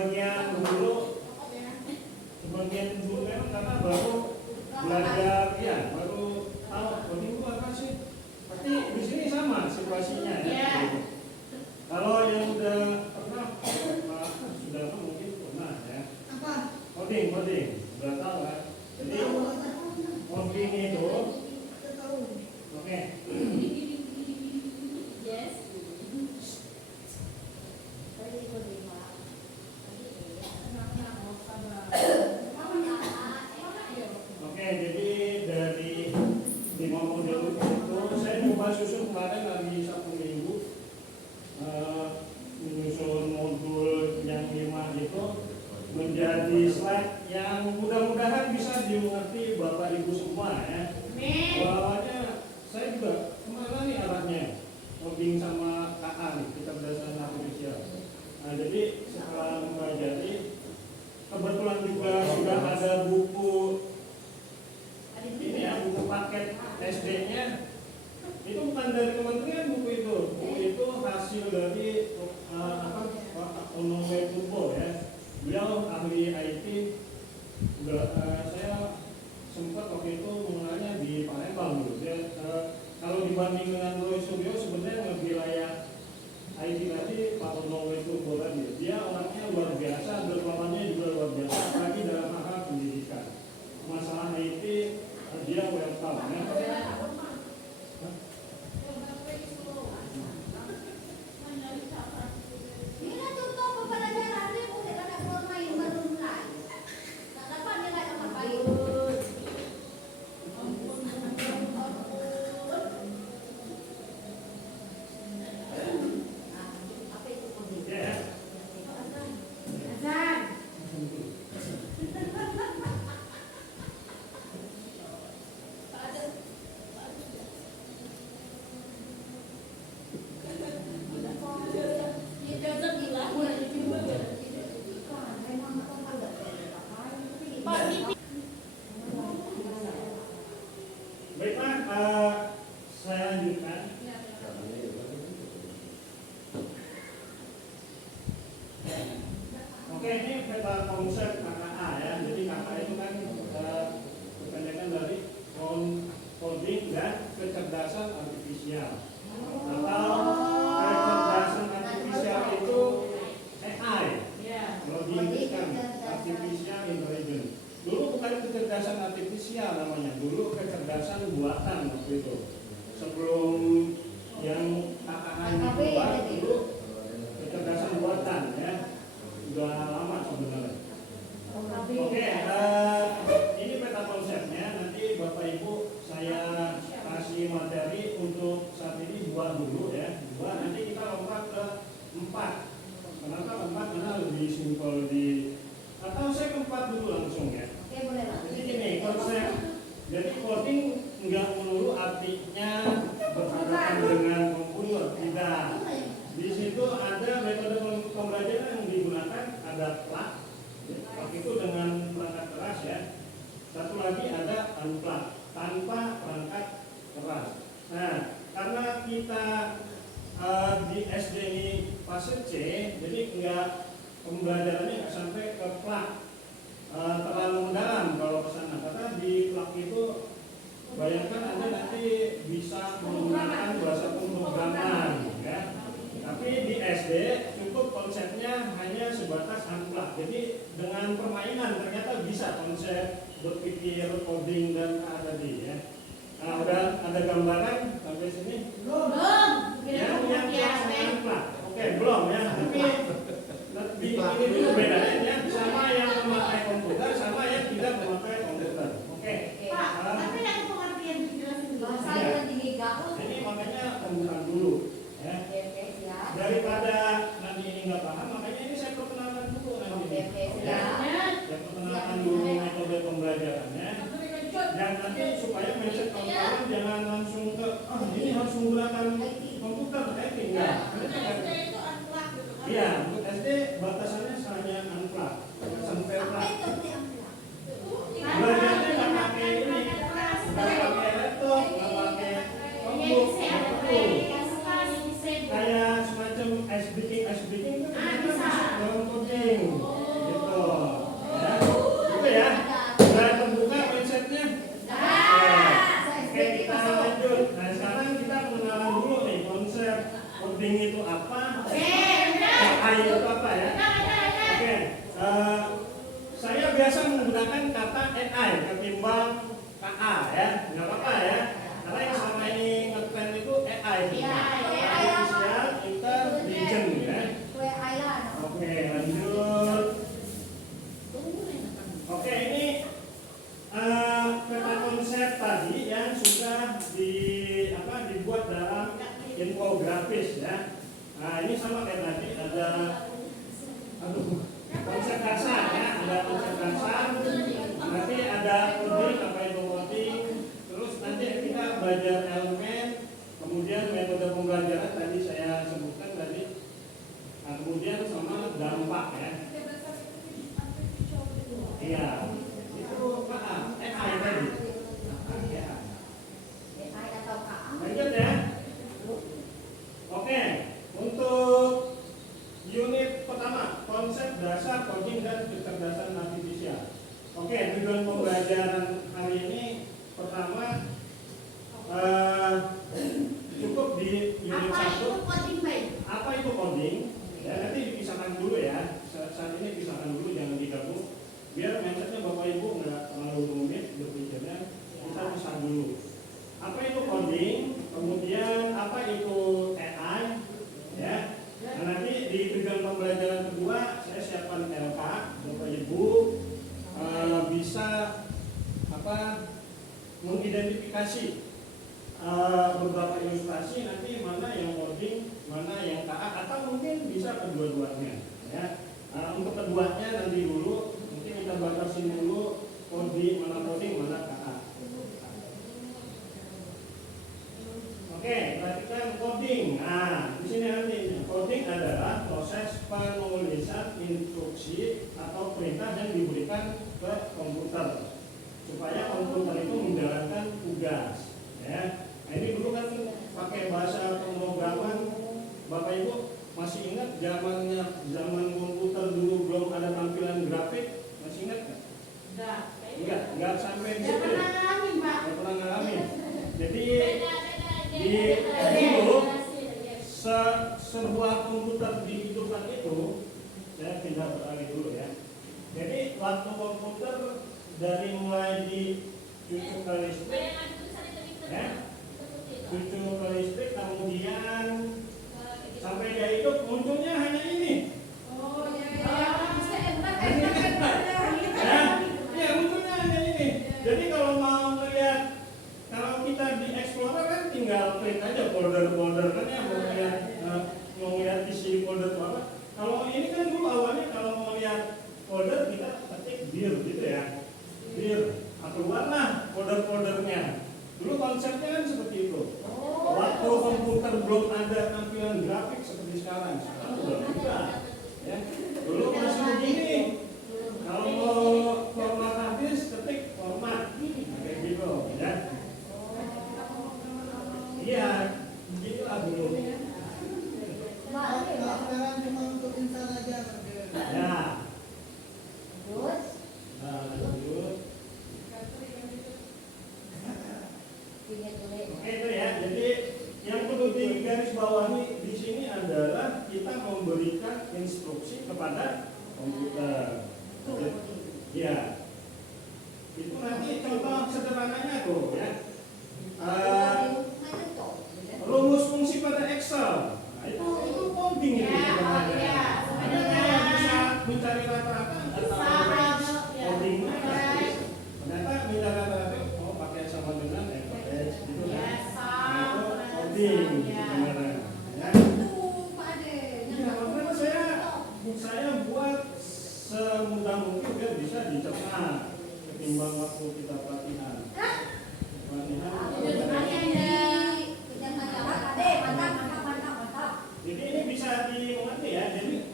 sebagian dulu memang karena baru belajar, ya baru tahu coding itu apa sih. Tapi di sini sama situasinya ya. Kalau yang udah pernah, sudah mungkin pernah ya. Coding udah tahu kan. Jadi coding itu, oke. Oke, jadi dari 5 modul itu saya coba susun kemarin hari Sabtu Minggu, menyusun modul yang 5 itu menjadi slide yang mudah-mudahan bisa dimengerti Bapak Ibu semua ya. Bahwanya saya juga kemana nih arahnya, coding sama KA nih, kecerdasan artifisial. Nah, jadi setelah mempelajari, kebetulan juga sudah ada buku ini ya, buku paket SD-nya. Itu bukan dari kementerian buku itu. Buku itu hasil dari Onowe Turbo ya. Beliau ahli IT. Saya sempat waktu itu mengenalnya di Palembang dulu. Kalau dibanding dengan Roy Suryo sebenarnya lebih layak IT tadi Pak Onowe Turbo tadi. Dia orangnya luar biasa, berpengalamannya juga luar biasa, apalagi dalam hal pendidikan. Masalah IT dia welcome ya. Baiklah, saya lanjutkan. Oke, ini peta konsep KKA ya. Jadi KKA itu kan kependekan dari coding dan kecerdasan artifisial. Atau kecerdasan artifisial itu AI. Kalau diinginkan artificial intelligence. Dulu bukan kecerdasan artifisial namanya, dulu kecerdasan buatan waktu itu. Sebelum yang KKA dibuat, dulu kecerdasan buatan ya. Sudah lama sebenarnya. Oke, ini peta konsepnya. Nanti Bapak Ibu saya kasih materi untuk saat ini 2 dulu ya. 2, nanti kita lompat ke 4. Kenapa 4? Karena lebih simpel di. Atau saya ke 4 dulu langsung ya. Oke, boleh lah. Jadi gini konsep. Jadi coding nggak melulu artinya berhadapan dengan komputer, tidak. Di situ ada metode pembelajaran yang digunakan, ada plug itu dengan perangkat keras ya. Satu lagi ada unplug tanpa perangkat keras. Nah, karena kita di SD ini fase C, jadi enggak pembelajarannya nggak sampai ke plug terlalu mendalam kalau ke sana. Karena di plug itu bayangkan Anda nanti bisa menggunakan bahasa pemrograman ya. Tapi di SD cukup konsepnya hanya sebatas unplug. Jadi dengan permainan ternyata bisa konsep berpikir coding dan tadi ya. Nah, udah ada gambaran sampai sini? Belum. Yang unplug. Oke, belum ya. Tapi ini dulu bedanya ya, sama yang memakai komputer sama yang tidak memakai komputer. Oke. Pak, tapi yang pengertian dijelasin bahasa yang tinggi gaul. Ini makanya pembukaan dulu ya. Daripada nanti ini nggak paham, makanya ini saya perkenalkan dulu nanti. Ya. Saya perkenalkan dulu metode pembelajarannya. Dan nanti supaya mindset kawan-kawan jangan langsung ke ini harus menggunakan komputer kayak enggak. Iya, untuk SD batasannya hanya unplug sampai plug. Belajarnya nggak pakai ini, nggak pakai laptop, nggak pakai komputer. Kayak semacam ice breaking itu ternyata masuk dalam coding. Saya biasa menggunakan kata AI ketimbang KA ya, nggak apa-apa ya. Karena yang selama ini ngetren itu AI, Artificial Intelligence ya. Oke, lanjut. Oke, ini peta konsep tadi yang sudah dibuat dalam infografis ya. Nah, ini sama kayak tadi ada konsep dasar ya, ada konsep dasar. Nanti ada coding, apa itu coding. Terus nanti kita belajar elemen, kemudian metode pembelajaran tadi saya sebutkan tadi. Nah, kemudian sama dampak ya. Iya. AI tadi. Lanjut ya. Oke, untuk unit pertama, konsep dasar coding dan kecerdasan artifisial. Oke, tujuan pembelajaran hari ini pertama cukup di unit 1. Apa itu coding? Ya, nanti dipisahkan dulu ya. Saat ini pisahkan dulu, jangan digabung. Biar mindsetnya Bapak Ibu nggak terlalu rumit berpikirnya, kita pisah dulu. Apa itu coding? Kemudian apa itu AI? Ya. Nah, nanti di tujuan pembelajaran kedua saya siapkan LK, Bapak Ibu bisa mengidentifikasi beberapa ilustrasi nanti mana yang coding, mana yang KA, atau mungkin bisa kedua-duanya. Ya. Untuk keduanya nanti dulu. Kita batasin dulu coding, mana KA. Oke, perhatikan coding. Nah, di sini nanti coding adalah proses penulisan instruksi atau perintah yang diberikan ke komputer supaya komputer itu menjalankan tugas. Ya, nah, ini dulu kan pakai bahasa pemrograman. Bapak Ibu masih ingat zaman komputer dulu belum ada tampilan grafik? Masih ingat nggak? Enggak sampai di situ. Nggak pernah ngalamin. Jadi dulu sebuah komputer dihidupkan itu, saya pindah beralih dulu ya. Jadi waktu komputer dari mulai dicucuk ke listrik, ya, cucuk ke listrik, kemudian sampai dia hidup munculnya hanya ini. Jadi kalau mau melihat, kalau kita di Explorer kan tinggal klik aja folder-folder kan ya, mau lihat isi folder itu apa. Kalau ini kan dulu awalnya kalau mau lihat folder kita ketik dir gitu ya, dir, keluarlah folder-foldernya. Dulu konsepnya kan seperti itu. Waktu komputer belum ada tampilan grafik seperti sekarang udah buka. Ya. Dulu masih begini. Kalau mau format habis, ketik format kayak gitu, ya. Iya, begitulah dulu. Sekarang cuma untuk insan aja. Ya. Terus? Lanjut. Oke itu ya. Jadi yang perlu digarisbawahi di sini adalah kita memberikan instruksi kepada komputer. Ya, itu nanti contoh sederhananya tuh ya. Rumus fungsi pada Excel, nah, itu coding itu sebenarnya. Ada yang bisa mencari rata-rata atau coding ternyata mencari rata-rata pakai sama dengan average gitu ya. Nah, itu coding sebenarnya. Ya. Ya, makanya saya buat semudah mungkin biar bisa dicerna ketimbang waktu kita pelatihan. Jadi ini bisa dimengerti ya. Jadi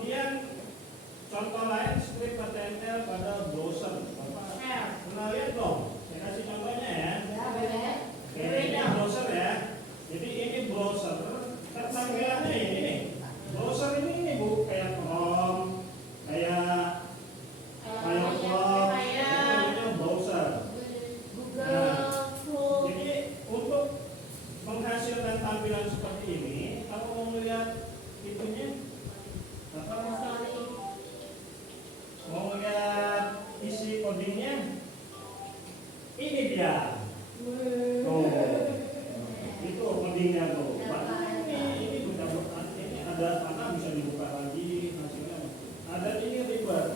Kemudian contoh lain script HTML pada browser. Bapak pernah lihat dong? Saya kasih contohnya ya. Oke, ini browser ya. Jadi ini browser. Tampilannya ini. Browser ini Bu, kayak Chrome, kayak Firefox, itu browser. Jadi untuk menghasilkan tampilan seperti ini, kalau mau melihat itunya, apa? Mau melihat isi codingnya, ini dia. Tuh, itu codingnya tuh. Ini sudah ini ada mana bisa dibuka lagi hasilnya. Ada ini ribet,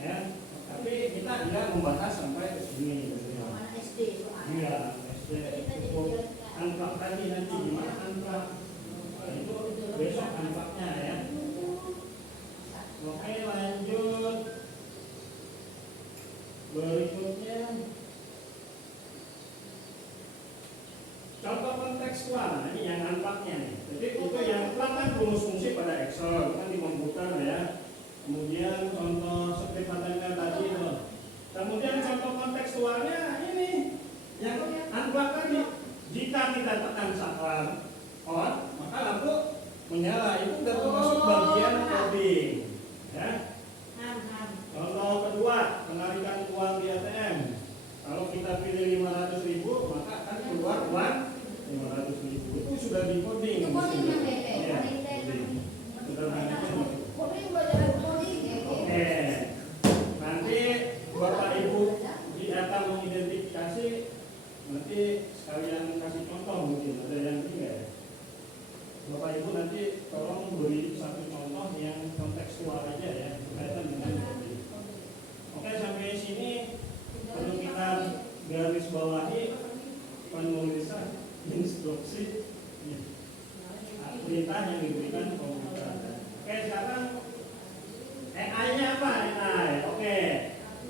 ya. Tapi kita tidak membahas sampai ke sini. Iya, SD cukup unplug tadi nanti gimana unplug? Nah, itu besok unplugnya ya. Oke, lanjut berikutnya. Contoh kontekstual, nah, ini yang unplugnya nih. Jadi itu yang plug kan rumus fungsi pada Excel, kan di komputer ya. Kemudian contoh script HTML tadi itu. Kemudian contoh kontekstualnya ini yang unplug tadi. Jika kita tekan saklar on, maka lampu menyala. Itu sudah termasuk bagian coding. Ya. Contoh kedua, penarikan uang di ATM. Kalau kita pilih 500.000, maka akan keluar uang 500.000. Itu sudah di coding. Ya, coding. Sudah Oke. Nanti Bapak Ibu di akan mengidentifikasi, nanti sekalian kasih contoh mungkin ada yang tiga. Bapak Ibu nanti tolong beri satu contoh yang kontekstual aja ya berkaitan dengan coding. Oke, sampai sini perlu kita garis bawahi penulisan instruksi perintah yang diberikan komputer. Oke, sekarang AI-nya apa? AI. Oke.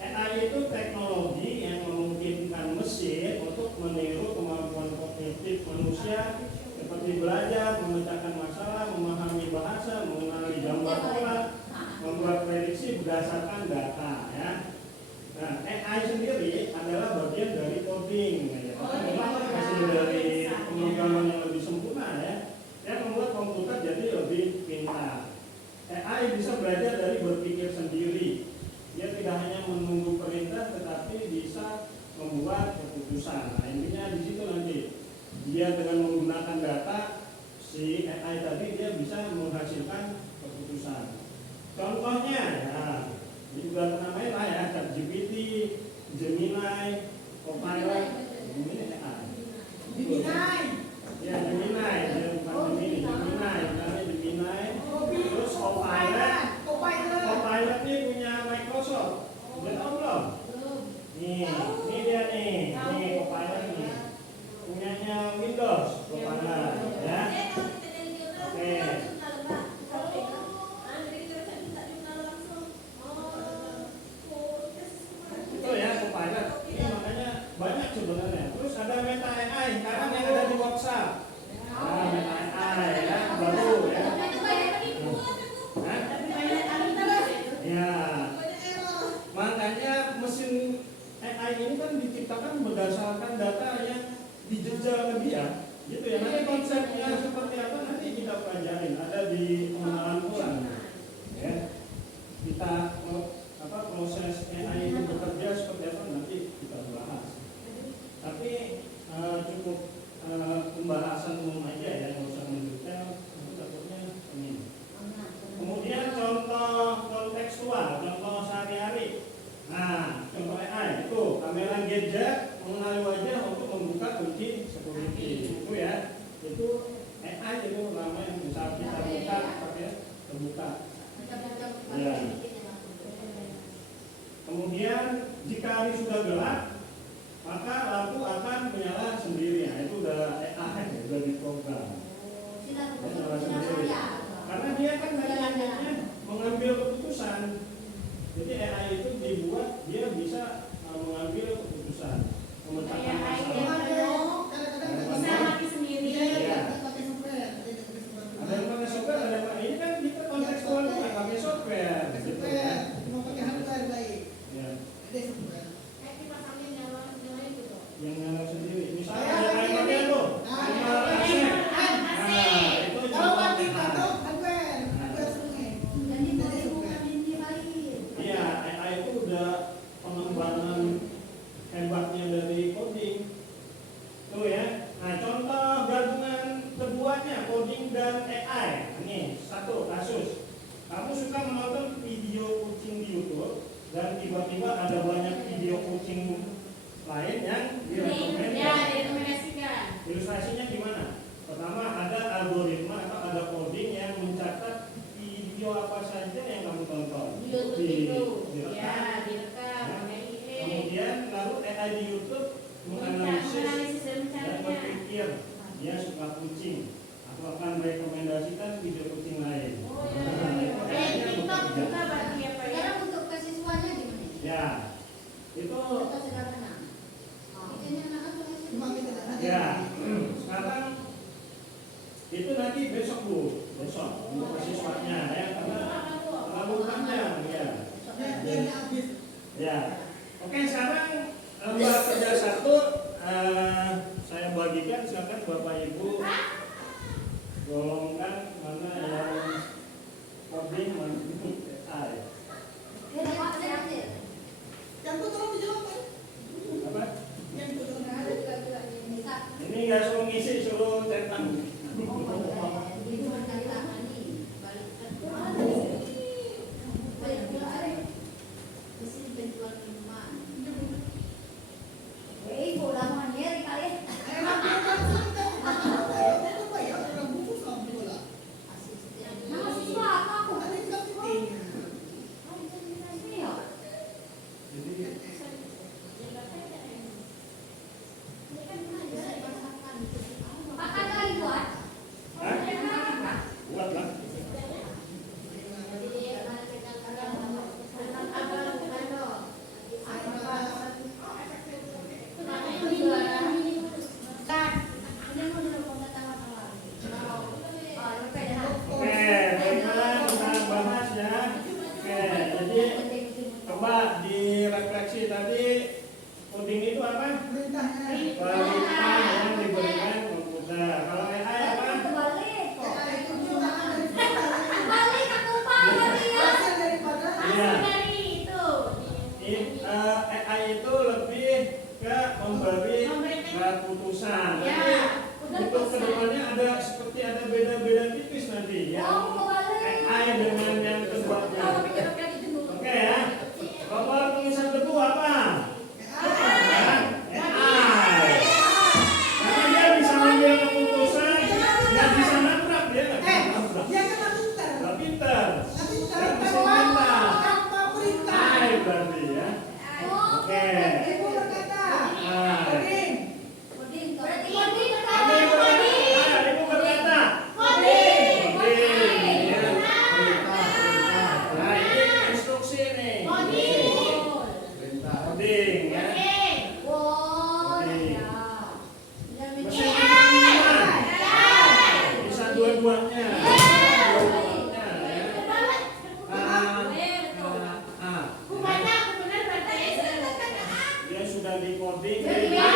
AI itu teknologi yang memungkinkan mesin untuk meniru kemampuan kognitif manusia seperti belajar, memecahkan masalah, memahami bahasa, mengenali gambar pola, membuat prediksi berdasarkan data ya. Nah, AI sendiri adalah bagian dari coding ya. Memang hasil dari pemrograman yang lebih sempurna ya. Yang membuat komputer jadi lebih pintar. AI bisa belajar dari berpikir sendiri. Dia tidak hanya menunggu perintah, tetapi bisa membuat keputusan. Nah, intinya di situ nanti dia dengan menggunakan data si AI tadi dia bisa menghasilkan keputusan. Contohnya, ya, ini juga pernah main lah ya, ChatGPT, Gemini, Copilot, ini AI. Ya, Gemini, bukan Gemini, namanya Gemini. Terus Copilot ini punya Microsoft. Udah tahu belum? Ini dia nih, Copilot nih. Punyanya Windows, Copilot, ya. Oke. Itu ya Copilot. Ini makanya banyak sebenarnya. Terus ada Meta AI, sekarang yang ada di WhatsApp. Nah, Meta AI ya, baru ya. Ya, makanya mesin AI ini kan diciptakan berdasarkan data yang dijejal dia, gitu ya. Nanti konsepnya seperti apa nanti kita pelajarin, ada di pengenalan ulang. Ya, kita proses AI itu bekerja seperti apa nanti kita bahas. Tapi cukup pembahasan umum aja ya, nggak usah mendetail. Takutnya ini. Kemudian contoh kontekstual, contoh sehari-hari. Nah, contoh AI itu kamera gadget mengenali wajah untuk membuka kunci security. Itu ya, itu AI itu nama yang bisa kita buka pakai terbuka. Ya. Kemudian jika hari sudah gelap, maka lampu akan menyala sendiri. Nah, itu udah AI, udah diprogram. pikir dia suka kucing atau akan merekomendasikan video kucing lain. Oh, Nah, itu Kayak artinya TikTok bekerja. juga berarti ya Pak ya. Sekarang untuk kesiswanya gimana? Ya, itu Contoh sederhana. Itunya anak Cuma kita tidak ada. ya sekarang itu nanti besok Bu, besok untuk siswanya ya karena terlalu panjang ya. Biar habis. Ya, oke sekarang buat kerja satu saya bagikan silakan Bapak Ibu golongkan mana yang coding mana yang AI. Yang itu tolong dijawab kan? Apa? Yang itu tolong. Ini nggak suruh ngisi, suruh centang. Emang bukan sudah. Itu apa ya? Orang bungkus sama bola. Ada yang bilang penting. Jadi buat lah. Oke, teman-teman kita bahas ya. Oke, jadi coba direfleksi tadi coding itu apa? Perintahnya. Perintah yang diberikan komputer. Kalau AI apa? Itu menggunakan dari perintah. Hasil daripada Iya. Dari itu. AI itu lebih ke memberi keputusan. Ya. Nanti untuk kedepannya ada seperti ada beda-beda tipis nanti ya. AI dengan yang keduanya. Oke ya. Nomor tulisan debu apa? AI. Karena dia bisa mengambil keputusan, nggak bisa nabrak dia nggak bisa nabrak. dia kan pintar. Nggak pintar. Tapi Dia sekarang mesti mental. tanpa perintah. AI berarti ya. Oke. Ibu berkata, AI. Odin, Ibu berkata. Coding. Coding, ya. Nah, ini instruksi nih. Coding. Coding ya. Mesin AI. pengiriman. Bisa dua-duanya. Dua-duanya ya. Bukannya aku benar berarti ya. Dia sudah di coding. Ya,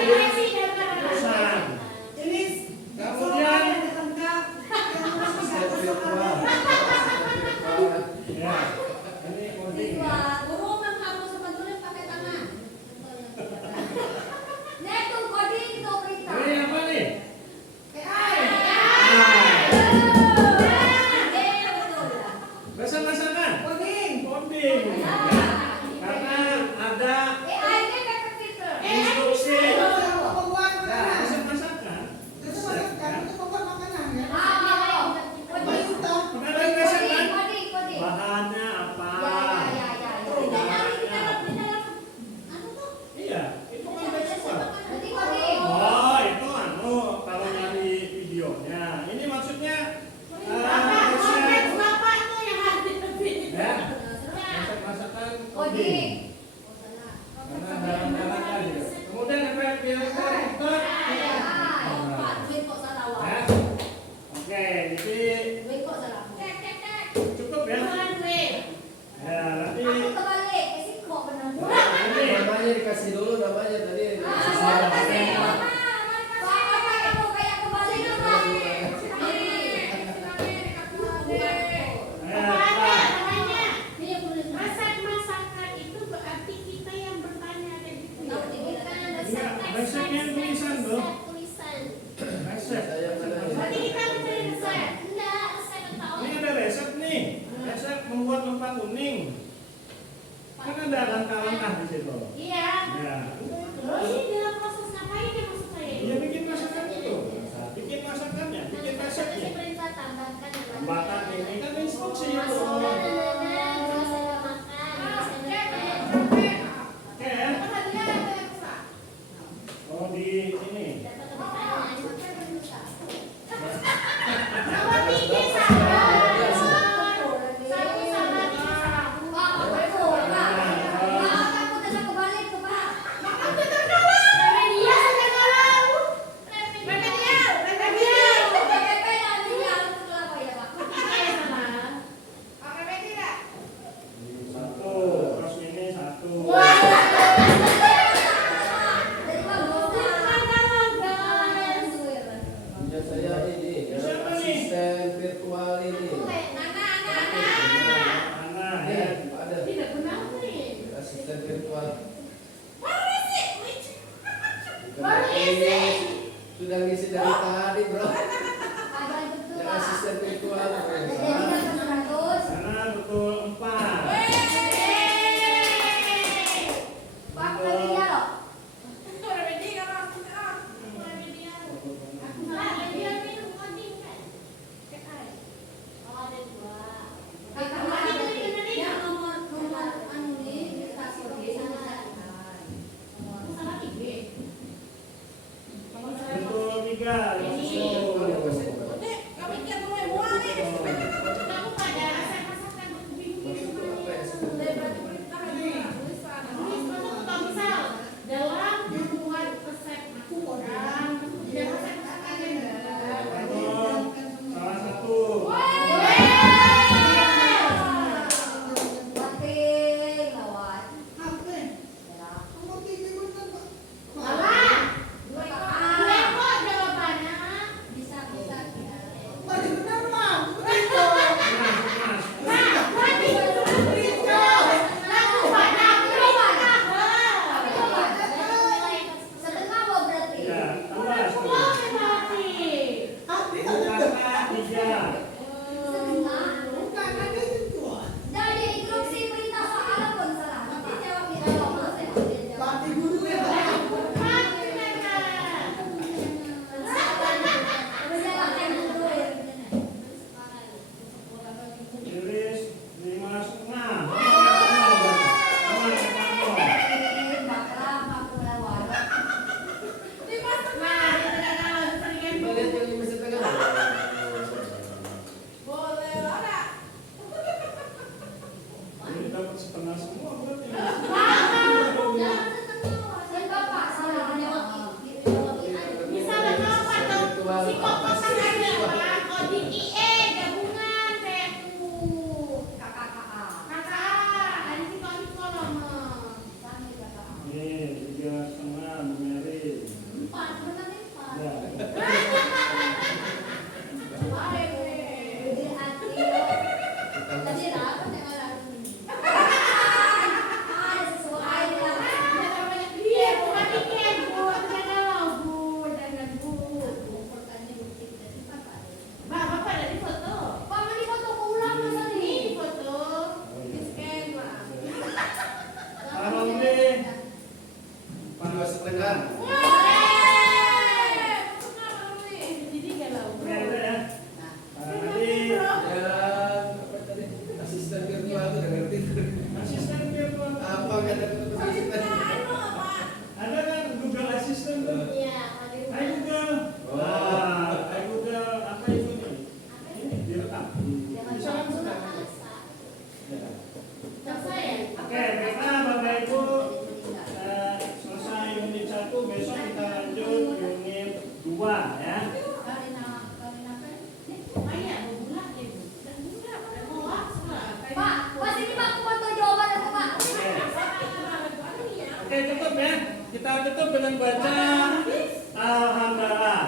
masih dapat. Pesan. jenis Kemudian yang lengkap, yang masih ya. Ini coding ya. Ini apa nih? Bersama-sama. Coding. Ya. Karena ada instruksi. membuat Nah, makanan. masak-masakan. Itu masakan untuk membuat makanan ya. Bahannya apa? Iya, itu kan tekstual. Oh, itu Sudah ngisi dari tadi, bro. Ada betul Dan Pak. asisten virtual. Jadi kan 100. Sana betul 4. Pak lagi dia loh. Yang nomor anu nih stasiun di sana. Betul 3. Salah satu. Penting lawan. Apa? Ya. Kamu tidur kan, Pak? Bisa ya. Masih benar, Pak. Begitu. Setengah mau berarti. Ya, tambah 10. Hati Kakak 3. Setengah. bukan ada itu. Jadi instruksi perintah soal pun salah. Nanti jawab di dalam saya. Mati guru ya. Iris 5,5. Kita lihat yang 5,5. Ini dapat setengah semua berarti. Nih, 3,5 Mary. Ya. Tadi rapat yang ada sesuai lah. Komportannya bukti dari papa. Pak mandi foto ke ulang masa nih? Kalau ini 2,5. Mary ya. Nah, Nanti Dan apa tadi? Asisten virtual itu udah ngerti. asisten virtual. Apa kata asisten? Ada kan Google Assistant tuh? Hai Google. Oh. Wah, hai Google apa itu nih? Ini direkam. jangan suka Oke, kita Bapak Ibu selesai unit 1, besok kita lanjut unit 2 ya. Pak, pas ini Pak aku foto jawaban aku Pak. Oke, tutup ya. Kita tutup dengan baca Alhamdulillah.